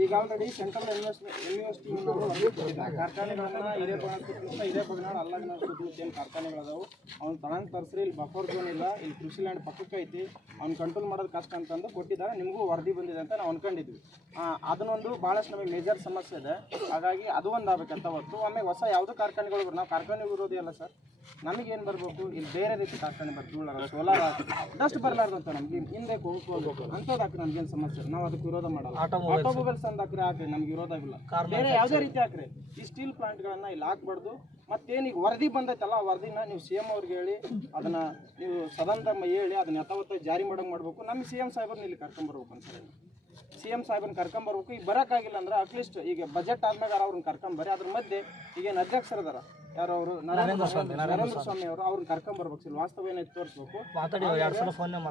ಈಗ already central university ಕಾರ್ಖಾನೆಗಳನ್ನ ಇದೇ ಬಗನಾಡು ಅಲ್ಲಗ್ನ ಏನು ಕಾರ್ಖಾನೆಗಳದಾವು ಅವ್ನು ತನಂಗೆ ತರಿಸ್ರಿ, ಇಲ್ಲಿ ಬಫರ್ ಝೋನ್ ಇಲ್ಲ, ಇಲ್ಲಿ ಕೃಷಿ ಲ್ಯಾಂಡ್ ಪಕ್ಕಕ್ಕೆ ಐತಿ, ಅವ್ನು ಕಂಟ್ರೋಲ್ ಮಾಡೋದು ಕಷ್ಟ ಅಂತಂದು ಕೊಟ್ಟಿದ್ದಾರೆ. ನಿಮಗೂ ವರದಿ ಬಂದಿದೆ ಅಂತ ನಾವು ಅನ್ಕೊಂಡಿದ್ವಿ. ಅದನ್ನೊಂದು ಭಾಳಷ್ಟು ನಮಗೆ ಮೇಜರ್ ಸಮಸ್ಯೆ ಇದೆ. ಹಾಗಾಗಿ ಅದು ಒಂದು ಆಗ್ಬೇಕಂತ ಹೊತ್ತು ಆಮೇಲೆ ಹೊಸ ಯಾವುದೋ ಕಾರ್ಖಾನೆಗಳು ನಾವು ಕಾರ್ಖಾನೆ ವಿರೋಧಿ ಅಲ್ಲ ಸರ್. ನಮಗೇನು ಬರಬೇಕು, ಇಲ್ಲಿ ಬೇರೆ ರೀತಿ ಕಾರ್ಖಾನೆ ಬರ್ತೀವಿ, ಸೋಲಾರ್ ಡಸ್ಟ್ ಬರಲಾರ್ದಂತ ನಮ್ಗೆ ಹಿಂದೆ ಹೋಗ್ಬೇಕು ಅಂಥದ್ದು ಹಾಕಿ ನಮ್ಗೇನು ಸಮಸ್ಯೆ, ನಾವು ಅದಕ್ಕೆ ವಿರೋಧ ಮಾಡಲ್ಲ. ಆಟೋಮೊಬೈಲ್ಸ್ ಅಂತ ಹಾಕ್ರಿ ನಮ್ಗೆ ವಿರೋಧ ಇಲ್ಲ, ಬೇರೆ ಯಾವುದೇ ರೀತಿ ಹಾಕ್ರಿ. ಈ ಸ್ಟೀಲ್ ಪ್ಲಾಂಟ್ಗಳನ್ನ ಇಲ್ಲಿ ಹಾಕ್ಬಾರ್ದು. ಮತ್ತೇನೀಗ ವರದಿ ಬಂದೈತಲ್ಲ, ಆ ವರದಿನ ನೀವು CM ಅವ್ರಿಗೆ ಹೇಳಿ ಅದನ್ನ ನೀವು ಸದನದ ಹೇಳಿ ಅದನ್ನ ಯಥಾವತ್ತ ಜಾರಿ ಮಾಡಂಗೆ ಮಾಡಬೇಕು. ನಮ್ಮ CM ಸಾಹೇಬ್ರನ್ನ ಇಲ್ಲಿ ಕರ್ಕೊಂಬರ್ಬೇಕು ಅಂತ CM ಸಾಹೇಬ್ರನ್ನ ಕರ್ಕೊಂಬರ್ಬೇಕು. ಈಗ ಬರೋಕ್ಕಾಗಿಲ್ಲ ಅಂದ್ರೆ ಅಟ್ಲೀಸ್ಟ್ ಈಗ ಬಜೆಟ್ ಆದ್ಮೇಲೆ ಅವ್ರನ್ನ ಕರ್ಕೊಂಬರ್ರಿ. ಅದ್ರ ಮಧ್ಯೆ ಈಗೇನು ಅಧ್ಯಕ್ಷರದಾರ ಯಾರು ಅವರು ನರೇಂದ್ರ ಸ್ವಾಮಿ ಅವರು, ಅವ್ರನ್ನ ಕರ್ಕೊಂಬರ್ಬೇಕು. ಇಲ್ಲಿ ವಾಸ್ತವ ಏನೈತೆ ತೋರಿಸ್ಬೇಕು.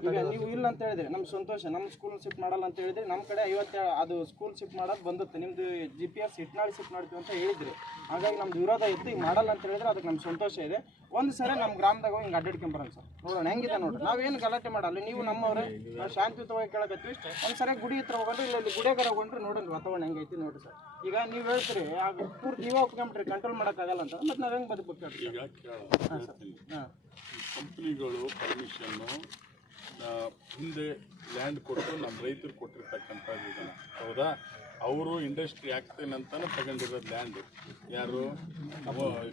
ಈಗ ನೀವು ಇಲ್ಲ ಅಂತ ಹೇಳಿದ್ರಿ ನಮ್ಗೆ ಸಂತೋಷ, ನಮ್ಮ ಸ್ಕೂಲ್ ಶಿಫ್ಟ್ ಮಾಡಲ್ಲ ಅಂತ ಹೇಳಿದ್ರಿ. ನಮ್ಮ ಕಡೆ 50 ಅದು ಸ್ಕೂಲ್ ಶಿಫ್ಟ್ ಮಾಡೋದು ಬಂದುತ್ತೆ, ನಿಮ್ದು GPS ಇಟ್ನಾಳಿ ಶಿಫ್ಟ್ ಮಾಡ್ತೀವಿ ಅಂತ ಹೇಳಿದ್ರಿ. ಹಾಗಾಗಿ ನಮ್ದು ವಿರೋಧ ಇತ್ತು. ಈಗ ಮಾಡಲ್ಲ ಅಂತ ಹೇಳಿದ್ರೆ ಅದಕ್ಕೆ ನಮ್ಗೆ ಸಂತೋಷ ಇದೆ. ಒಂದು ಸರಿ ನಮ್ಮ ಗ್ರಾಮದಾಗ ಹಿಂಗೆ ಅಡ್ಡಾಡ್ಕೊಂಬರೋಣ ಸರ್, ನೋಡೋಣ ಹೆಂಗಿದೆ ನೋಡ್ರಿ. ನಾವೇನು ಗಲಾಟೆ ಮಾಡಲ್ಲ, ನೀವು ನಮ್ಮವ್ರೆ, ನಾವು ಶಾಂತಿಯುತವಾಗಿ ಕೇಳಕತ್ತೀವಿ. ಒಂದು ಸರಿ ಗುಡಿ ಹತ್ರ ಹೋಗೊಂಡ್ರಿ, ಇಲ್ಲಿ ಗುಡಿಯಾಗಾರ ಹೋಗೊಂಡ್ರಿ, ನೋಡೋಣ ವಾತಾವರಣ ಹೆಂಗೈತಿ ನೋಡ್ರಿ ಸರ್. ಈಗ ನೀವು ಹೇಳ್ತೀರಿ ಆಗ ಪೂರ್ತಿ ನೀವೇ ಒಪ್ಕೊಂಬಿಟ್ರಿ ಕಂಟ್ರೋಲ್ ಮಾಡೋಕ್ಕಾಗಲ್ಲ ಅಂತ, ಮತ್ತು ನಾವು ಹೆಂಗೆ ಬದುಕಬೇಕು? ಹಾಂ ಸರ್. ಹಾಂ, ಕಂಪ್ನಿಗಳು ಪರ್ಮಿಷನ್ನು ಹಿಂದೆ ಲ್ಯಾಂಡ್ ಕೊಟ್ಟು ನಮ್ಮ ರೈತರು ಕೊಟ್ಟಿರ್ತಕ್ಕಂಥದ್ದು ಇದನ್ನು, ಹೌದಾ? ಅವರು ಇಂಡಸ್ಟ್ರಿ ಆಗ್ತೇನಂತಾನೆ ತಗೊಂಡಿರೋದು ಲ್ಯಾಂಡು. ಯಾರು?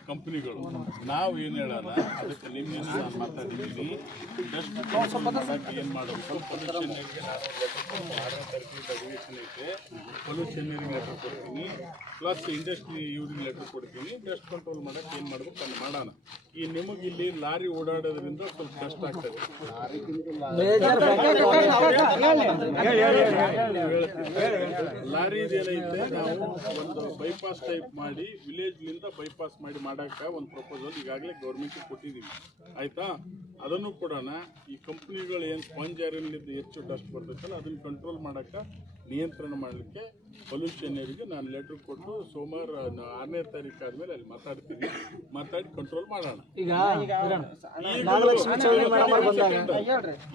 ಕಂಪ್ನಿಗಳು. ನಾವು ಏನು ಹೇಳೋಣ, ಅದಕ್ಕೆ ನಿನ್ನೆ ನಾನು ಮಾತಾಡಿದ್ದೀನಿ. ಡಸ್ಟ್ ಏನು ಮಾಡಬೇಕು, ಪೊಲ್ಯೂಷನ್ನಿಗೆ ನಾನು 6ನೇ ತಾರೀಕಿಗೆ ಅಧಿವೇಶನ ಐತೆ, ಪೊಲ್ಯೂಷನ್ನಿಗೆ ಲೆಟರ್ ಕೊಡ್ತೀನಿ, ಪ್ಲಸ್ ಇಂಡಸ್ಟ್ರಿ ಇವ್ರಿಗೆ ಲೆಟರ್ ಕೊಡ್ತೀನಿ. ಡಸ್ಟ್ ಕಂಟ್ರೋಲ್ ಮಾಡೋಕ್ಕೆ ಏನು ಮಾಡ್ಬೇಕು ಅದನ್ನು ಮಾಡೋಣ. ಈ ನಿಮಗೆ ಇಲ್ಲಿ ಲಾರಿ ಓಡಾಡೋದ್ರಿಂದ ಸ್ವಲ್ಪ ಕಷ್ಟ ಆಗ್ತದೆ. ಲಾರಿ ಏನೈತೆ, ನಾವು ಒಂದು ಬೈಪಾಸ್ ಟೈಪ್ ಮಾಡಿ ವಿಲೇಜ್ಲಿಂದ ಬೈಪಾಸ್ ಮಾಡಿ ಮಾಡೋಕ್ಕೆ ಒಂದು ಪ್ರಪೋಸಲ್ ಈಗಾಗಲೇ ಗೌರ್ಮೆಂಟಿಗೆ ಕೊಟ್ಟಿದ್ದೀವಿ, ಆಯಿತಾ? ಅದನ್ನು ಕೊಡೋಣ. ಈ ಕಂಪ್ನಿಗಳು ಏನು ಸ್ಪಾಂಜ್ ಏರಿಯಾಲಿಂದ ಹೆಚ್ಚು ಡಸ್ಟ್ ಬರ್ತೈತಲ್ಲ ಅದನ್ನು ಕಂಟ್ರೋಲ್ ಮಾಡೋಕ್ಕೆ, ನಿಯಂತ್ರಣ ಮಾಡಲಿಕ್ಕೆ ಪೊಲ್ಯೂಷನರಿಗೆ ನಾನು ಲೆಟ್ರ್ ಕೊಟ್ಟು ಸೋಮವಾರ 6ನೇ ತಾರೀಕು ಆದಮೇಲೆ ಅಲ್ಲಿ ಮಾತಾಡಿ ಕಂಟ್ರೋಲ್ ಮಾಡೋಣ.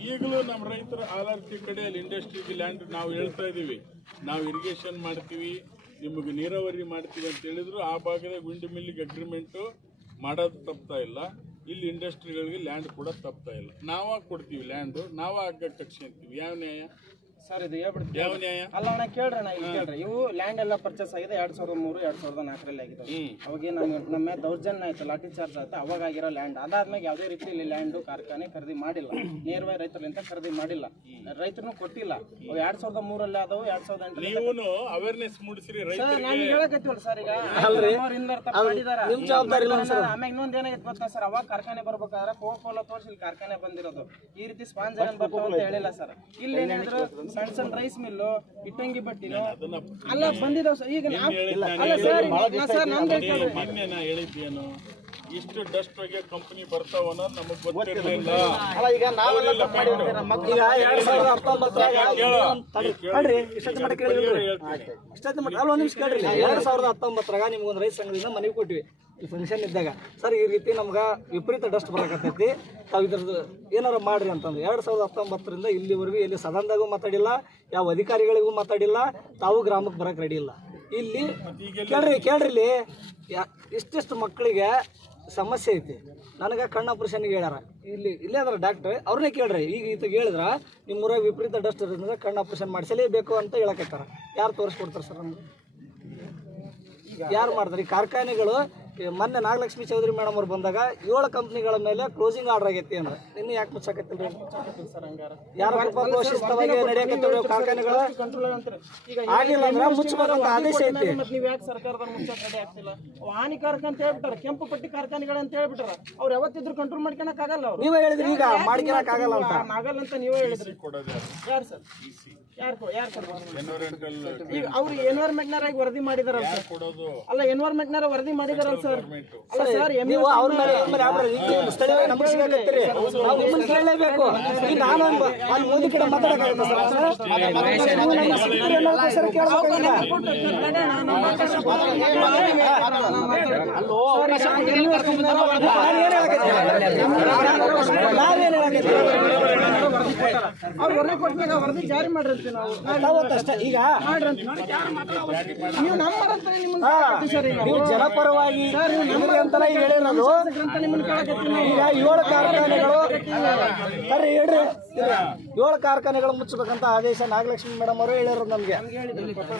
ಈಗಲೂ ನಮ್ಮ ರೈತರ ಆಲರ್ಟಿ ಕಡೆ ಅಲ್ಲಿ ಇಂಡಸ್ಟ್ರಿಗೆ ಲ್ಯಾಂಡ್ ನಾವು ಹೇಳ್ತಾ ಇದ್ದೀವಿ, ನಾವು ಇರಿಗೇಷನ್ ಮಾಡ್ತೀವಿ, ನಿಮಗೆ ನೀರಾವರಿ ಮಾಡ್ತೀವಿ ಅಂತ ಹೇಳಿದ್ರು. ಆ ಭಾಗದಾಗ ವಿಂಡ್ ಮಿಲ್ಲಿಗೆ ಅಗ್ರಿಮೆಂಟು ಮಾಡೋದು ತಪ್ತಾ ಇಲ್ಲ, ಇಲ್ಲಿ ಇಂಡಸ್ಟ್ರಿಗಳಿಗೆ ಲ್ಯಾಂಡ್ ಕೂಡ ತಪ್ತಾ ಇಲ್ಲ. ನಾವಾಗ ಕೊಡ್ತೀವಿ ಲ್ಯಾಂಡು, ನಾವಾಗ ಕಕ್ಷೆ ಅಂತೀವಿ. ಯಾವ ನ್ಯಾಯ ಸರ್? ಇದು ಹೇಳ್ಬಿಡ್ತೀವಿ. ಯಾವ ನ್ಯಾಯ? ಅಲ್ಲ ಅಣ್ಣ ಕೇಳ್ರಣ, ಈಗ ಕೇಳ್ರಿ. ಇವು ಲ್ಯಾಂಡ್ ಎಲ್ಲ ಪರ್ಚೇಸ್ ಆಗಿದೆ 2003, 2004 ಆಗಿದ್ದಾವೆ. ಅವಾಗ ನಮ್ಮ ದೌರ್ಜನ್ಯ ಆಯ್ತು, ಲಾಠಿ ಚಾರ್ಜ್ ಆಯ್ತು, ಅವಾಗ ಆಗಿರೋ ಲ್ಯಾಂಡ್. ಅದಾದ್ಮೇಲೆ ಯಾವುದೇ ರೀತಿಯಲ್ಲಿ ಲ್ಯಾಂಡು ಕಾರ್ಖಾನೆ ಖರೀದಿ ಮಾಡಿಲ್ಲ, ನೇರವಾಗಿ ರೈತರಿಂದ ಖರೀದಿ ಮಾಡಿಲ್ಲ, ರೈತರು ಕೊಟ್ಟಿಲ್ಲ. 2003 ಆದವು, 2008 ನೀವು ಅವೇರ್ನೆಸ್ ಮೂಡಿಸಿರಿ ರೈತರಿಗೆ. ನಾನು ಹೇಳಕತ್ತೀವಲ್ಲ ಸರ್, ಈಗ ಆಮೇಲೆ ಇನ್ನೊಂದು ಏನಾಗಿತ್ತು ಗೊತ್ತಾ ಸರ್, ಅವಾಗ ಕಾರ್ಖಾನೆ ಬರ್ಬೇಕಾದ್ರೆ ಕೋಲ ತೋರಿಸಿ ಇಲ್ಲಿ ಕಾರ್ಖಾನೆ ಬಂದಿರೋದು. ಈ ರೀತಿ ಸ್ಪಾಂಜ್ ಬರ್ತಾವ ಅಂತ ಹೇಳಿಲ್ಲ ಸರ್. ಇಲ್ಲಿ ಏನಾದ್ರು ಸಣ್ಣ ಸಣ್ಣ ರೈಸ್ ಮಿಲ್ಲು, ಇಟ್ಟಂಗಿ ಬಟ್ಟಿನೋ ಅಲ್ಲ ಬಂದಿದಾವ ಸರ್. ಈಗ ಹೇಳಿದ್ದೇನು, ಇಷ್ಟು ಡಸ್ಟ್ ಬಗ್ಗೆ ಕಂಪನಿ ಬರ್ತಾವ ಅನ್ನೋದು ನಮಗೆ ಗೊತ್ತಿರಲಿಲ್ಲ. ಈಗ 2019 ನಿಮ್ಗೊಂದು ರೈತ ಸಂಘದಿಂದ ಮನವಿ ಕೊಟ್ಟಿವಿ ಈ ಫಂಕ್ಷನ್ ಇದ್ದಾಗ. ಸರ್ ಈ ರೀತಿ ನಮ್ಗೆ ವಿಪರೀತ ಡಸ್ಟ್ ಬರಕತ್ತೈತಿ, ತಾವು ಇದ್ರದ್ದು ಏನಾರ ಮಾಡ್ರಿ ಅಂತಂದು 2019ರಿಂದ ಇಲ್ಲಿವರೆಗೂ ಎಲ್ಲಿ ಸದನದಾಗೂ ಮಾತಾಡಿಲ್ಲ, ಯಾವ ಅಧಿಕಾರಿಗಳಿಗೂ ಮಾತಾಡಿಲ್ಲ, ತಾವು ಗ್ರಾಮಕ್ಕೆ ಬರೋಕೆ ರೆಡಿ ಇಲ್ಲ. ಇಲ್ಲಿ ಕೇಳ್ರಿ ಇಲ್ಲಿ ಇಷ್ಟಿಷ್ಟು ಮಕ್ಕಳಿಗೆ ಸಮಸ್ಯೆ ಐತಿ. ನನಗೆ ಕಣ್ಣು ಆಪ್ರೇಷನ್ಗೆ ಹೇಳ್ಯಾರ, ಇಲ್ಲೇ ಅದಾರ ಡಾಕ್ಟ್ರ್, ಅವ್ರನ್ನೇ ಕೇಳ್ರಿ. ಈಗ ಈತ ಹೇಳಿದ್ರ ನಿಮ್ಮೂರಾಗ ವಿಪರೀತ ಡಸ್ಟ್ ಇರೋದ್ರಿಂದ ಕಣ್ಣು ಆಪ್ರೇಷನ್ ಮಾಡಿಸಲೇಬೇಕು ಅಂತ ಹೇಳಕತ್ತಾರ. ಯಾರು ತೋರಿಸ್ಕೊಡ್ತಾರೆ ಸರ್ ನಮ್ಗೆ? ಯಾರು ಮಾಡ್ತಾರೆ? ಈ ಕಾರ್ಖಾನೆಗಳು ಮೊನ್ನೆ ನಾಗಲಕ್ಷ್ಮಿ ಚೌಧರಿ ಮೇಡಮ್ ಅವ್ರು ಬಂದಾಗ 7 ಕಂಪ್ನಿಗಳ ಮೇಲೆ ಕ್ಲೋಸಿಂಗ್ ಆರ್ಡರ್ ಆಗೈತಿ ಅಂದ್ರೆ ಇನ್ನು ಯಾಕೆ ಮುಚ್ಚಾಕತ್ತಿಲ್ರಿ ಯಾರ ಶಿಸ್ತವಾಗಿ ನಡೆಯಕತ್ತಿರೋ ಕಾರ್ಖಾನೆಗಳು ಆಗಿಲ್ಲ ಅಂದ್ರೆ ಮುಚ್ಚಬೇಕಂತ ಆದೇಶ ಐತಿ. ನೀವು ಯಾಕೆ ಸರ್ಕಾರದವ್ರು ಮುಚ್ಚಕ್ಕೆ ರೆಡಿ ಆಗ್ತಿಲ್ಲ? ಹಾನಿಕಾರಕ ಅಂತ ಹೇಳ್ಬಿಟ್ಟಾರ, ಕೆಂಪು ಪಟ್ಟಿ ಕಾರ್ಖಾನೆಗಳು ಅಂತ ಹೇಳ್ಬಿಟ್ಟಾರ. ಅವ್ರು ಯಾವತ್ತಿದ್ರು ಕಂಟ್ರೋಲ್ ಮಾಡ್ಕೊಳಕ್ ಆಗಲ್ಲ. ಅವ್ರು ನೀವೇ ಹೇಳಿದ್ರಿ ಈಗ ಮಾಡ್ಕೊಳಕ್ ಆಗಲ್ಲ ಅಂತ. ಆಗಲ್ಲ ಅಂತ ನೀವೇ ಹೇಳಿದ್ರಿ. ಯಾರು ಸರ್? ಯಾರು ಈಗ ಅವ್ರು ಎನ್ವೈರ್ಮೆಂಟ್ನಾರ ವರದಿ ಮಾಡಿದಾರಲ್ಲ ಸರ್? ಅಲ್ಲ, ಎನ್ವೈರ್ಮೆಂಟ್ನಾರ ವರದಿ ಮಾಡಿದಾರಲ್ಲ ಸರ್? ಅಲ್ಲ ಸರ್, ನೀವು ಅವ್ರ ಮೇಲೆ ಸ್ಥಳೀಯ ನಮಗೆ ಸಿಗಕತ್ತೀರಿ, ನಾವು ನಿಮ್ಮನ್ನ ಕೇಳಲೇಬೇಕು. ಈಗ ನಾನು ಅಲ್ಲಿ ಮುಂದೆ ಕಡೆ ಮಾತಾಡಕ್ಕಾಗತ್ತ ಸರ್? ಕೇಳಬೇಕಾಗಿಲ್ಲ. ನಾವೇನ್ ಹೇಳಕತ್ತೀವಿ? ಅವ್ರು ವರದಿ ಕೊಟ್ಟಾಗ ವರದಿ ಜಾರಿ ಮಾಡಿರ್ತೀವಿ ನಾವು ಅಷ್ಟೇ. ಈಗ ನೀವು ನಂಬರಂತ ನೀವು ಜನಪರವಾಗಿ ಅಂತಾನೆ ಹೇಳಿರೋದು. ಈಗ 7 ಕಾರ್ಖಾನೆಗಳು ಬರ್ರಿ ಹೇಳ್ರಿ, 7 ಕಾರ್ಖಾನೆಗಳು ಮುಚ್ಚಬೇಕಂತ ಆದೇಶ ನಾಗಲಕ್ಷ್ಮಿ ಮೇಡಮ್ ಅವರು ಹೇಳಿರೋದು ನಮ್ಗೆ.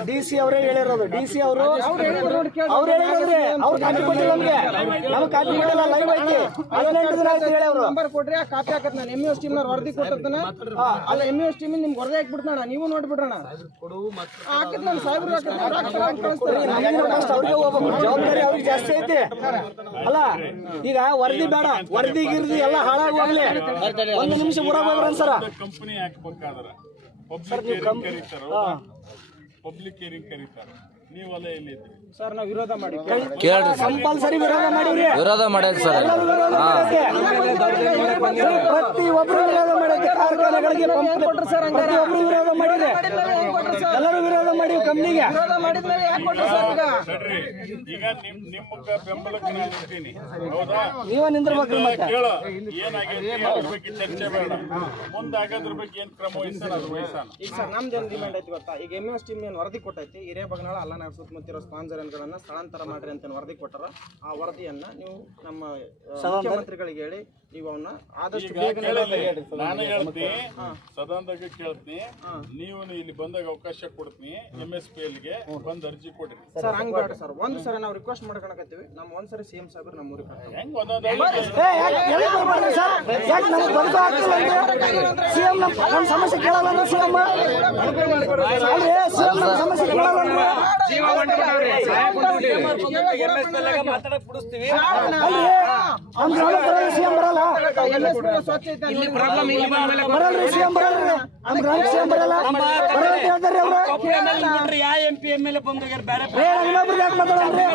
DC ಅವರೇ ಹೇಳಿರೋದು. DC ಅವರು ಹೇಳಿರೋದ್ರಿ, ಅವ್ರು ಕಾಪಿ ಕೊಟ್ಟಿಲ್ಲ ನಮ್ಗೆ. ನಮ್ಗೆ ಕಾಪಿ ಕೊಟ್ಟಿಲ್ಲ, ಲೈವ್ ಐತಿ. 18 ದಿನ ಆಯ್ತು ಹೇಳಿ ಅವರು ನಂಬರ್ ಕೊಟ್ರಿ, ಆ ಕಾಪಿ ಹಾಕತ್ ನಾನು MES ಟೀಮ್ ವರದಿ ಕೊಟ್ಟಿರ್ತಾನ. ಅಲ್ಲ, MES ಟೀಮ್ ನಿಮ್ಗೆ ವರದಿ ಹಾಕ್ಬಿಡ್ತಾನ, ನೀವು ನೋಡ್ಬಿಡ್ರಣ. ಹಾಕಿದ್ ನಾನು ಸಾಹೇಬ್ರು ಅವ್ರಿಗೆ ಹೋಗ್ಬೇಕು, ಜವಾಬ್ದಾರಿ ಅವ್ರಿಗೆ ಜಾಸ್ತಿ ಐತಿ. ಅಲ್ಲ, ಈಗ ವರದಿ ಬೇಡ, ವರದಿ ಗಿರ್ದಿ ಎಲ್ಲ ಹಾಳಾಗಿ ಹೋಗ್ಲಿ. 1 ನಿಮಿಷ ಊರಾಗ ಹೋಗ್ರಿ ಸರ. ಕಂಪನಿ ಹಾಕ್ಬೇಕಾದ್ರ ಪಬ್ಲಿಕ್ ಹಿಯರಿಂಗ್ ಕರೀತಾರ, ನೀವೆಲ್ಲ ಎಲ್ಲಿದ್ರಿ ಸರ್? ನಾವು ವಿರೋಧ ಮಾಡಿ ಕಂಪಲ್ಸರಿ ವಿರೋಧ ಮಾಡಿವ್ರಿ. ವಿರೋಧ ಮಾಡ್ಯಾರ ಸರ್. ಪ್ರತಿಯೊಬ್ಬರು ವಿರೋಧ ಮಾಡಕ್ಕೆ ಕಾರ್ಖಾನೆಗಳಿಗೆ ಪ್ರತಿಯೊಬ್ಬರು ವಿರೋಧ ಮಾಡಿದ್ರೆ ಎಲ್ಲರೂ ವಿರೋಧ ಮಾಡಿ ಕಂಪ್ನಿಗೆ ವಿರೋಧ ಮಾಡಿದ್ಮೇಲೆ ಯಾಕೆ ಕೊಟ್ರು ಸರ್? ಈಗ ನಿಮ್ಗ ಬೆಂಬಲಕ್ಕೆ ನಾನು ಇರ್ತೀನಿ, ಹೌದಾ? ನೀವೇ ನಿಂದಿರ್ಬೇಕು. ಕೇಳೋ, ಏನಾಗೈತಿ ಅದ್ರ ಬಗ್ಗೆ ಚರ್ಚೆ ಬೇಡ, ಮುಂದಾಗೋದ್ರ ಬಗ್ಗೆ ಏನ್ ಕ್ರಮ ವಹಿಸ್ತಾನ ಅದು ವಹಿಸ್ತಾನ. ಈಗ ಸರ್ ನಮ್ದೇನು ಡಿಮ್ಯಾಂಡ್ ಐತಿ ಗೊತ್ತಾ? ಈಗ MES ಟೀಮ್ ಏನು ವರದಿ ಕೊಟ್ಟೈತಿ, ಹಿರೇಬಗನಾಳ ಅಲ್ಲನಾಗ ಸುತ್ತಮುತ್ತಿರೋ ಸ್ಪಾನ್ಸರ್ಗಳನ್ನ ಸ್ಥಳಾಂತರ ಮಾಡ್ರಿ ಅಂತ ವರದಿ ಕೊಟ್ಟಾರ. ಆ ವರದಿಯನ್ನ ನೀವು ನಮ್ಮ ಮುಖ್ಯಮಂತ್ರಿಗಳಿಗೆ ಹೇಳಿ ನೀವು ಅವನ್ನ ಆದಷ್ಟು ಬೇಗ ನಾನು ಹೇಳ್ತೀನಿ, ಸದನದಾಗ ಕೇಳ್ತೀನಿ, ನೀವು ಇಲ್ಲಿ ಬಂದಾಗ ಅವಕಾಶ ಕೊಡ್ತೀನಿ, MSPLಗೆ ಬಂದ್ ಅರ್ಜಿ ಕೊಡ್ರಿ ಸರ್. ಹಂಗ ಬೇಡ ಸರ್, ಒಂದ್ಸರಿ ನಾವು ರಿಕ್ವೆಸ್ಟ್ ಮಾಡ್ಕೊಳಕತ್ತೀವಿ. ನಮ್ಮ ಒಂದ್ಸರಿ CM ಸಾಹೇಬ್ರು ನಮ್ಮ ಊರಿಗೆ ಹೆಂಗ್ ಒಂದೊಂದು ಸಮಸ್ಯೆ ಕೇಳಲ್ಲ CM ಸಮಸ್ಯೆ ಕೇಳಲ್ಲ. CM ಬರಲ್ಲ, ಬರಲ್ರಿ CM ಬರಲ್ರಿ, ನಮ್ಮ ಗ್ರಾಮ CM ಬರಲ್ಲ ಬರಲ್ಲ ಹೇಳ್ತಾರ್ರಿ ಅವ್ರು. MP MLA ಬಂದಾಗ ಬೇರೆ ಇನ್ನೊಬ್ರಿಗೆ ಯಾಕೆ ಮಾತಾಡೋಣ್ರಿ?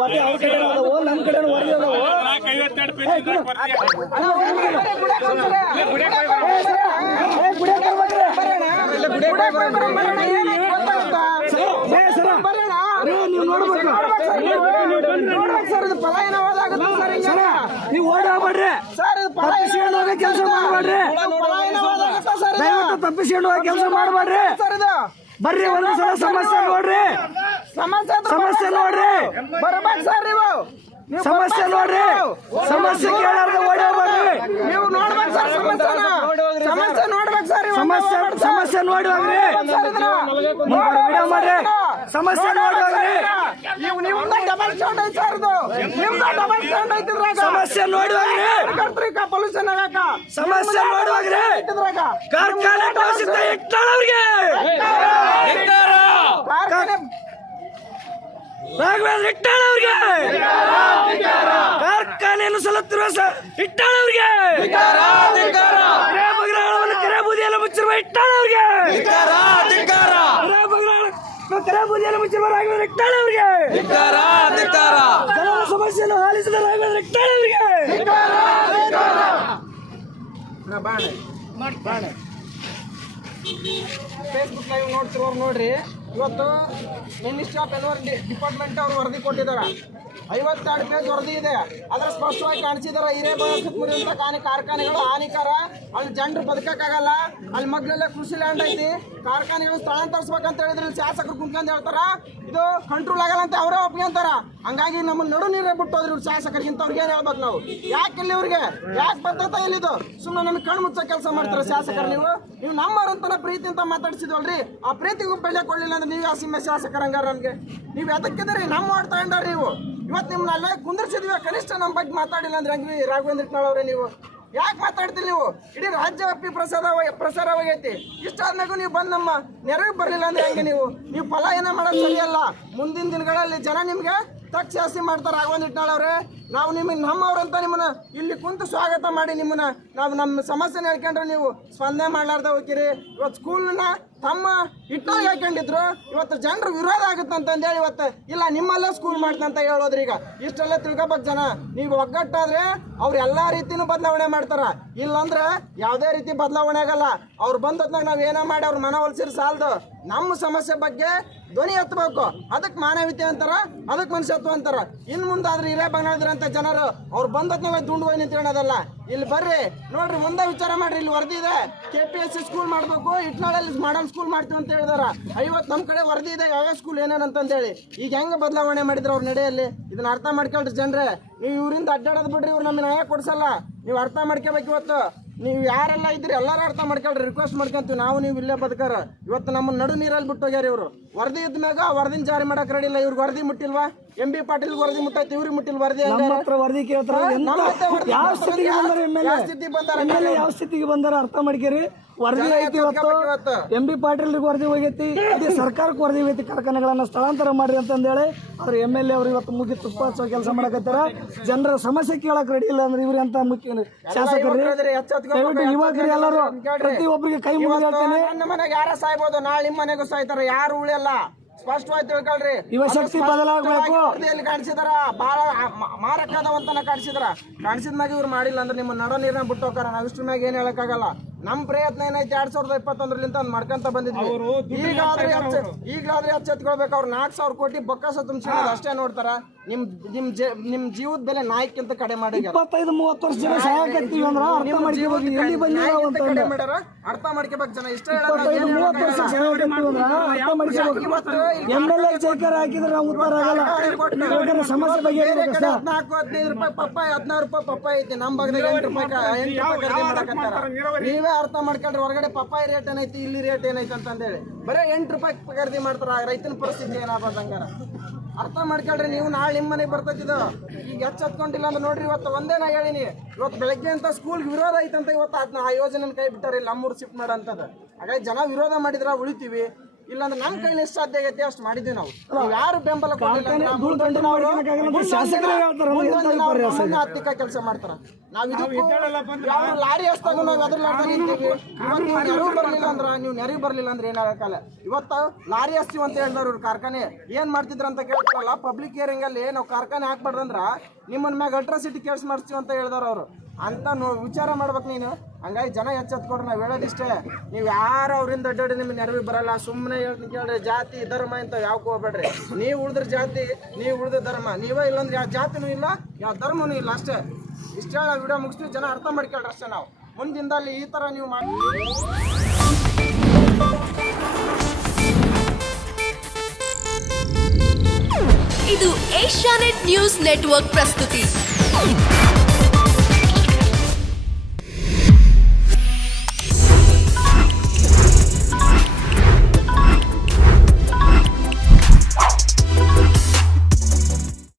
ವರದಿ ಅವ್ರ ಕಡೆ ಅದಾವು, ನಮ್ಮ ಕಡೆ ವರದಿ ಅದಾವು. ನೀವು ಓಡಾಡ್ಬೇಡ್ರಿ, ತಪ್ಪಿಸ್ಕೊಂಡು ಹೋಗೋ ಕೆಲಸ ಮಾಡಬೇಡ್ರಿ, ದಯವಿಟ್ಟು ತಪ್ಪಿಸ್ಕೊಂಡು ಹೋಗೋ ಕೆಲಸ ಮಾಡಬೇಡ್ರಿ. ಬರ್ರಿ, ಒಂದು ಸಲ ಸಮಸ್ಯೆ ನೋಡ್ರಿ, ಸಮಸ್ಯೆ ನೋಡ್ರಿ, ಬರ್ಬೇಕು ಸರ್. ನೀವು ಸಮಸ್ಯೆ ನೋಡ್ರಿ, ಸಮಸ್ಯೆ ಕೇಳಾರ್ದ ಓಡಾಡ್ಬೇಡ್ರಿ. ನೀವು ನೋಡ್ಬೇಕು ಸರ್, ಸಮಸ್ಯೆ ನೋಡ್ಬೇಕು ಸರ್. ಸಮಸ್ಯೆ ನೋಡಿ ಹೋಗ್ರಿ, ವಿಡಿಯೋ ಮಾಡ್ರಿ, ಸಮಸ್ಯೆ ನೋಡಿ ಹೋಗ್ರಿ. ನಿಮ್ದ ಡಬಲ್ ಸೌಂಡ್ ಐತಿ ಸರ್, ನಿಮ್ದ ಡಬಲ್ ಸೌಂಡ್ ಐತಿದ್ರಾಗ. ಸಮಸ್ಯೆ ನೋಡಿ ಹೋಗ್ರಿ, ಪೊಲ್ಯೂಷನ್ ಆಗಕ ಸಮಸ್ಯೆ ನೋಡಿ ಹೋಗ್ರಿ. ಕಾರ್ಖಾನೆ ತೋರಿಸಿದ್ದ ಇಟ್ಟಳವ್ರಿಗೆ ರಾಘವೇಂದ್ರ ಇಟ್ಟಾಳವ್ರಿಗೆ, ಕಾರ್ಖಾನೆಯನ್ನು ಸಲುತ್ತಿರುವ ಇಟ್ಟಾಳವ್ರಿಗೆ, ಕೆರೆ ಬೂದಿಯನ್ನು ಮುಚ್ಚಿರುವ ಇಟ್ಟಾಳವ್ರಿಗೆ, ಕೆರೆ ಬೂದಿಯನ್ನು ಮುಚ್ಚಿರುವ ರಾಘವೇಂದ್ರ ಇಟ್ಟಾಳವ್ರಿಗೆ, ಜನರ ಸಮಸ್ಯೆಯನ್ನು ಆಲಿಸಿದ ರಾಘವೇಂದ್ರ ಇಟ್ಟಾಳವ್ರಿಗೆ. ಫೇಸ್ಬುಕ್ ಲೈವ್ ನೋಡ್ತಿರೋರು ನೋಡ್ರಿ, ಇವತ್ತು ಮಿನಿಸ್ಟ್ರಿ ಆಫ್ ಎನ್ವೈರನ್ಮೆಂಟ್ ಡಿಪಾರ್ಟ್ಮೆಂಟ್ ಅವರು ವರದಿ ಕೊಟ್ಟಿದ್ದಾರೆ. 52 ಪೇಜ್ ವರದಿ ಇದೆ. ಅದ್ರ ಸ್ಪಷ್ಟವಾಗಿ ಕಾಣಿಸಿದಾರೆ ಹಿರೇಬಾಗ ಸುತ್ತಮುತ್ತ ಕಾರ್ಖಾನೆಗಳು ಹಾನಿಕರ, ಅಲ್ಲಿ ಜನರು ಬದುಕಕ್ಕಾಗಲ್ಲ, ಅಲ್ಲಿ ಮಗ್ಲಲ್ಲೇ ಕೃಷಿ ಲ್ಯಾಂಡ್ ಐತಿ, ಕಾರ್ಖಾನೆಗಳು ಸ್ಥಳಾಂತರಿಸ್ಬೇಕಂತ ಹೇಳಿದ್ರೆ ಶಾಸಕರು ಕುಂತ್ಕೊಂಡು ಹೇಳ್ತಾರ ಇದು ಕಂಟ್ರೋಲ್ ಆಗಲ್ಲ ಅಂತ ಅವರೇ ಒಪ್ಕೊಂತಾರ. ಹಂಗಾಗಿ ನಮ್ಮ ನಡು ನೀರೇ ಬಿಟ್ಟು ಹೋದ್ರಿ ಇವ್ರು ಶಾಸಕರಿಗೆ. ಇಂಥವ್ರಿಗೆ ಏನ್ ಹೇಳ್ಬೇಕು ನಾವು? ಯಾಕೆ ಇಲ್ಲಿ ಇವ್ರಿಗೆ ಯಾಕೆ ಬರ್ತೈತ ಇಲ್ಲಿದು? ಸುಮ್ಮನೆ ನಮ್ಗೆ ಕಣ್ಣು ಮುಚ್ಚ ಕೆಲಸ ಮಾಡ್ತಾರೆ ಶಾಸಕರು. ನೀವು ನಮ್ಮವ್ರಂತನ ಪ್ರೀತಿ ಅಂತ ಮಾತಾಡ್ಸಿದ್ವಲ್ರಿ, ಆ ಪ್ರೀತಿಗೂ ಬೆಲೆ ಕೊಡ್ಲಿಲ್ಲ ಅಂದ್ರೆ ನೀವು ಯಾವ ಸಿಮ್ಮೆ ಶಾಸಕರ ಹಂಗಾರ ನಮ್ಗೆ? ನೀವು ಎದಕ್ಕಿದ್ರಿ? ನಮ್ಮ ಓಟ್ ತಗೊಂಡ್ರಿ ನೀವು. ಇವತ್ತು ನಿಮ್ಮನ್ನ ಅಲ್ಲೇ ಕುಂದಿರ್ಸಿದ್ವಿ, ಕನಿಷ್ಠ ನಮ್ಮ ಬಗ್ಗೆ ಮಾತಾಡಿಲ್ಲ ಅಂದ್ರೆ ಹಂಗ್ರಿ ರಾಘವೇಂದ್ರ ಇಟ್ನಾಳ್ ಅವ್ರೆ ನೀವು ಯಾಕೆ ಮಾತಾಡ್ತಿಲ್ಲ? ನೀವು ಇಡೀ ರಾಜ್ಯವ್ಯಾಪಿ ಪ್ರಸಾರವಾಗೈತಿ. ಇಷ್ಟಾದ್ಮೇಗೂ ನೀವು ಬಂದು ನಮ್ಮ ನೆರವು ಬರಲಿಲ್ಲ ಅಂದ್ರೆ ಹೆಂಗೆ? ನೀವು ಪಲಾಯನ ಮಾಡೋದು ಸರಿಯಲ್ಲ. ಮುಂದಿನ ದಿನಗಳಲ್ಲಿ ಜನ ನಿಮ್ಗೆ ತಕ್ಕ ಶಾಸ್ತಿ ಮಾಡ್ತಾರೆ. ರಾಘವೇಂದ್ರ ಇಟ್ನಾಳ್ ಅವ್ರೆ, ನಾವು ನಿಮಗೆ ನಮ್ಮವ್ರಂತ ನಿಮ್ಮನ್ನ ಇಲ್ಲಿ ಕುಂತು ಸ್ವಾಗತ ಮಾಡಿ ನಿಮ್ಮನ್ನ ನಾವು ನಮ್ಮ ಸಮಸ್ಯೆನ ಹೇಳ್ಕೊಂಡ್ರೆ ನೀವು ಸ್ಪಂದನೆ ಮಾಡ್ಲಾರ್ದ ಹೋಗಿರಿ. ಇವತ್ತು ಸ್ಕೂಲ್ನ ತಮ್ಮ ಇಟ್ಟಾಗಿ ಹಾಕೊಂಡಿದ್ರು, ಇವತ್ತು ಜನರು ವಿರೋಧ ಆಗುತ್ತಂತಂದೇಳಿ ಇವತ್ತು ಇಲ್ಲ ನಿಮ್ಮಲ್ಲೇ ಸ್ಕೂಲ್ ಮಾಡ್ತಂತ ಹೇಳೋದ್ರಿ. ಈಗ ಇಷ್ಟೆಲ್ಲ ತಿಳ್ಕೊಬೇಕು ಜನ. ನೀವು ಒಗ್ಗಟ್ಟಾದ್ರೆ ಅವ್ರು ಎಲ್ಲ ರೀತಿನೂ ಬದಲಾವಣೆ ಮಾಡ್ತಾರ, ಇಲ್ಲಾಂದ್ರೆ ಯಾವುದೇ ರೀತಿ ಬದಲಾವಣೆ ಆಗಲ್ಲ. ಅವ್ರು ಬಂದತ್ನಾಗ ನಾವು ಏನೋ ಮಾಡಿ ಅವ್ರ ಮನವೊಲಿಸಿದ್ರೆ ಸಾಲದು. ನಮ್ಮ ಸಮಸ್ಯೆ ಬಗ್ಗೆ ಧ್ವನಿ ಎತ್ತಬೇಕು. ಅದಕ್ಕೆ ಮಾನವೀಯತೆ ಅಂತಾರ, ಅದಕ್ಕೆ ಮನುಷ್ಯತ್ವ ಅಂತಾರ. ಇನ್ನು ಮುಂದಾದ್ರೆ ಹಿರೇಬಾಗನದಿರಂತ ಜನರು ಅವ್ರು ಬಂದತ್ನಾಗ ದುಂಡು ಹೋಗಿ ನಿಂತ್ಕೊಳ್ಳೋದಲ್ಲ. ಇಲ್ಲಿ ಬರ್ರಿ ನೋಡ್ರಿ, ಮುಂದೆ ವಿಚಾರ ಮಾಡ್ರಿ. ಇಲ್ಲಿ ವರದಿ ಇದೆ, KPSC ಸ್ಕೂಲ್ ಮಾಡ್ಬೇಕು, ಇಟ್ನಾಳಲ್ಲಿ ಮಾಡಲ್ ಸ್ಕೂಲ್ ಮಾಡ್ತೀವಿ ಅಂತ ಹೇಳಿದಾರ. 50 ನಮ್ಮ ಕಡೆ ವರದಿ ಇದೆ ಯಾವ ಸ್ಕೂಲ್ ಏನೇನಂತಂದೇಳಿ. ಈಗ ಹೆಂಗೆ ಬದಲಾವಣೆ ಮಾಡಿದ್ರು ಅವ್ರ ನಡೆಯಲ್ಲಿ? ಇದನ್ನ ಅರ್ಥ ಮಾಡ್ಕೊಳ್ರಿ ಜನರೇ. ನೀವು ಇವರಿಂದ ಅಡ್ಡಾಡೋದು ಬಿಡ್ರಿ, ಇವ್ರು ನಮಗೆ ನ್ಯಾಯ ಕೊಡ್ಸಲ್ಲ. ನೀವು ಅರ್ಥ ಮಾಡ್ಕೋಬೇಕು. ಇವತ್ತು ನೀವು ಯಾರೆಲ್ಲ ಇದ್ರಿ ಎಲ್ಲರೂ ಅರ್ಥ ಮಾಡ್ಕೊಳ್ರಿ, ರಿಕ್ವೆಸ್ಟ್ ಮಾಡ್ಕೊಂತೀವಿ. ನಾವು ನೀವು ಇಲ್ಲೇ ಬದುಕಾರ. ಇವತ್ತು ನಮ್ಮ ನಡು ನೀರಲ್ಲಿ ಬಿಟ್ಟು ಹೋಗ್ಯಾರ ಇವರು. ವರದಿ ಇದ್ಮ್ಯಾಗ ವರದಿನ ಜಾರಿ ಮಾಡಕ್ ರೆಡಿ ಇಲ್ಲ. ಇವ್ರಿಗೆ ವರದಿ ಮುಟ್ಟಿಲ್ವಾ? MB ಪಾಟೀಲ್ ವರದಿ ಮುಟ್ಟೈತಿ, ಇವ್ರಿಗೆ ಮುಟ್ಟಿಲ್ ವರದಿ. ವರದಿ ಯಾವ ಸ್ಥಿತಿಗೆ ಬಂದಾರ ಅರ್ಥ ಮಾಡ್ಕೇರಿ. ವರದಿ ಐತಿ ಇವತ್ತು MB ಪಾಟೀಲ್ ವರದಿ ಹೋಗೈತಿ, ಇಡೀ ಸರ್ಕಾರಕ್ಕೆ ವರದಿ ಹೋಗೈತಿ. ಕಾರ್ಖಾನೆಗಳನ್ನ ಸ್ಥಳಾಂತರ ಮಾಡ್ರಿ ಅಂತಂದೇಳಿ ಅವ್ರ MLA ಅವ್ರು ಇವತ್ತು ಮುಗಿ ತುಪ್ಪ ಹಚ್ಚೋ ಕೆಲಸ ಮಾಡಕತ್ತಾರ. ಜನರ ಸಮಸ್ಯೆ ಕೇಳಕ್ ರೆಡಿ ಇಲ್ಲ ಅಂದ್ರೆ ಇವ್ರಿ ಅಂತ ಮುಖ್ಯ ಶಾಸಕರು ಯುವಕರು ಎಲ್ಲರೂ ಪ್ರತಿಯೊಬ್ಬರಿಗೆ ಕೈ ಮುಗಿದು ಹೇಳ್ತೇನೆ. ನನ್ನ ಮನೆಗೆ ಯಾರ ಸಾಯ್ಬೋದು, ನಾಳೆ ನಿಮ್ಮ ಮನೆಗೂ ಸಾಯ್ತಾರ, ಯಾರು ಉಳಿಯಲ್ಲ. ಸ್ಪಷ್ಟವಾಗಿ ತಿಳ್ಕೊಳ್ರಿ. ಯುವಶಕ್ತಿ ಬದಲಾಗಬೇಕು. ವರದಿಯಲ್ಲಿ ಕಾಣಿಸಿದಾರ, ಬಹಳ ಮಾರಕದವಂತನ ಕಾಣಿಸಿದ್ಮ್ಯಾಗ ಇವ್ರು ಮಾಡಿಲ್ಲ ಅಂದ್ರೆ ನಿಮ್ಮ ನಡ ನೀರನ್ನ ಬಿಟ್ಟು ಹೋಗಾರ. ನಾವು ಇಷ್ಟ್ರ ಮ್ಯಾಗ ಏನ್ ಹೇಳಕ್ಕಾಗಲ್ಲ. ನಮ್ಮ ಪ್ರಯತ್ನ ಏನೈತಿ 2021ರಿಂದ ಮಾಡ್ಕೊಂತ ಬಂದಿದ್ವಿ. ಈಗಾದ್ರೂ ಎಚ್ಚೆತ್ಕೊಳ್ಬೇಕು. ಅವ್ರು 4,000 ಕೋಟಿ ಬೊಕ್ಕಸ ತುಂಬಿಸಿರೋದು ಅಷ್ಟೇ ನೋಡ್ತಾರ. ನಿಮ್ ಜೀವದ ಬೆಲೆ ನಾಯ್ಕಿಂತ ಕಡೆ ಮಾಡಿ 25-30 ವರ್ಷ ಜನ ಸಾಯಕತ್ತೀವಿ ಅಂದ್ರ ಅರ್ಥ ಮಾಡ್ಯಾರ. ಅರ್ಥ ಮಾಡ್ಕೋಬೇಕು ಜನ. ಇಷ್ಟ ಹಾಕಿದ್ರೆ ನಾವು ಉತ್ತರ ಆಗಲ್ಲ. ಸಮಸ್ಯೆ ಬಗ್ಗೆ 14-15 ರೂಪಾಯಿ ಪಪ್ಪಾಯಿ, 16 ರೂಪಾಯಿ ಪಪ್ಪಾಯಿ ಐತಿ. ನಮ್ಮ ಭಾಗದಾಗ 8 ರೂಪಾಯಿ ಖರೀದಿ ಮಾಡಕತ್ತಾರ. ನೀವೇ ಅರ್ಥ ಮಾಡ್ಕೊಂಡ್ರೆ ಹೊರಗಡೆ ಪಪ್ಪಾಯಿ ರೇಟ್ ಏನೈತಿ, ಇಲ್ಲಿ ರೇಟ್ ಏನೈತಿ ಅಂತಂದೇಳಿ ಬರೀ 8 ರೂಪಾಯಿ ಖರೀದಿ ಮಾಡ್ತಾರ. ರೈತನ ಪರಿಸ್ಥಿತಿ ಏನಾಗ್ಬೋದು ಹಂಗಾರ? ಅರ್ಥ ಮಾಡ್ಕೊಳ್ರಿ. ನೀವು ನಾಳೆ ನಿಮ್ಮ ಮನೆಗೆ ಬರ್ತೈತಿದ್ದು ಈಗ ಹಚ್ಕೊಂಡಿಲ್ಲ ಅಂದ್ರೆ ನೋಡ್ರಿ. ಇವತ್ತು ಒಂದೇ ನಾ ಹೇಳಿನಿ, ಇವತ್ತು ಬೆಳಗ್ಗೆ ಅಂತ ಸ್ಕೂಲ್ಗೆ ವಿರೋಧ ಐತಂತ ಇವತ್ತು ಅದನ್ನ ಆ ಯೋಜನೆ ಕೈ ಬಿಟ್ಟಾರೆ ನಮ್ಮೂರು ಶಿಫ್ಟ್ ಮಾಡೋಂಥದ್ದು. ಹಾಗಾಗಿ ಜನ ವಿರೋಧ ಮಾಡಿದ್ರೆ ಉಳಿತೀವಿ, ಇಲ್ಲಾಂದ್ರೆ ನಮ್ಮ ಕೈಲಿ ಎಷ್ಟು ಸಾಧ್ಯ ಆಗೈತಿ ಅಷ್ಟು ಮಾಡಿದ್ವಿ ನಾವು. ಯಾರು ಬೆಂಬಲ ಆರ್ಥಿಕ ಕೆಲಸ ಮಾಡ್ತಾರ. ನಾವು ಲಾರಿ ಹಚ್ಚಾಗ ನಾವು ಎದುರ್ಲಾಡ್ತೀವಿ. ನೆರವು ಬರ್ಲಿಲ್ಲ ಅಂದ್ರ ನೆರವು ಬರ್ಲಿಲ್ಲ ಅಂದ್ರೆ ಏನಾಗಲ್ಲ. ಇವತ್ತು ಲಾರಿ ಹಚ್ತೀವಿ ಅಂತ ಹೇಳಿದವ್ರು ಇವ್ರು ಕಾರ್ಖಾನೆ ಏನ್ ಮಾಡ್ತಿದ್ರ ಅಂತ ಕೇಳ್ತಾರಲ್ಲ. ಪಬ್ಲಿಕ್ ಹಿಯರಿಂಗ್ ಅಲ್ಲಿ ನಾವು ಕಾರ್ಖಾನೆ ಹಾಕ್ಬಾರ್ದಂದ್ರ ನಿಮ್ಮನ್ನ ಮ್ಯಾಗ ಅಲ್ಟ್ರಾಸಿಟಿ ಕೇಸ್ ಮಾಡಿಸ್ತೀವಿ ಅಂತ ಹೇಳಿದವ್ರು ಅವರು ಅಂತ ವಿಚಾರ ಮಾಡ್ಬೇಕು ನೀನು. ಹಂಗಾಗಿ ಜನ ಎಚ್ಚೆತ್ಕೊಡ್ರಿ. ನಾವು ಹೇಳೋದಿಷ್ಟೇ, ನೀವು ಯಾರು ಅವ್ರಿಂದ ಅಡ್ಡಾಡಿ ನಿಮ್ಗೆ ನೆರವಿಗೆ ಬರಲ್ಲ. ಸುಮ್ಮನೆ ಹೇಳ್ತೀನಿ ಕೇಳ್ರಿ, ಜಾತಿ ಧರ್ಮ ಇಂತ ಯಾವಕ್ಕೂ ಹೋಗ್ಬೇಡ್ರಿ. ನೀವು ಉಳಿದ್ರ ಜಾತಿ, ನೀವು ಉಳಿದ ಧರ್ಮ. ನೀವೇ ಇಲ್ಲಂದ್ರೆ ಯಾವ ಜಾತಿನೂ ಇಲ್ಲ, ಯಾವ ಧರ್ಮನೂ ಇಲ್ಲ. ಅಷ್ಟೇ ಇಷ್ಟ ಹೇಳಿ ವಿಡಿಯೋ ಮುಗಿಸ್ತೀವಿ. ಜನ ಅರ್ಥ ಮಾಡ್ಕೊಳ್ರಿ ಅಷ್ಟೇ. ನಾವು ಮುಂದಿಂದಲ್ಲಿ ಈ ಥರ ನೀವು ಮಾಡಿ. ಇದು ಏಷ್ಯಾನೆಟ್ ನ್ಯೂಸ್ ನೆಟ್ವರ್ಕ್ ಪ್ರಸ್ತುತಿ.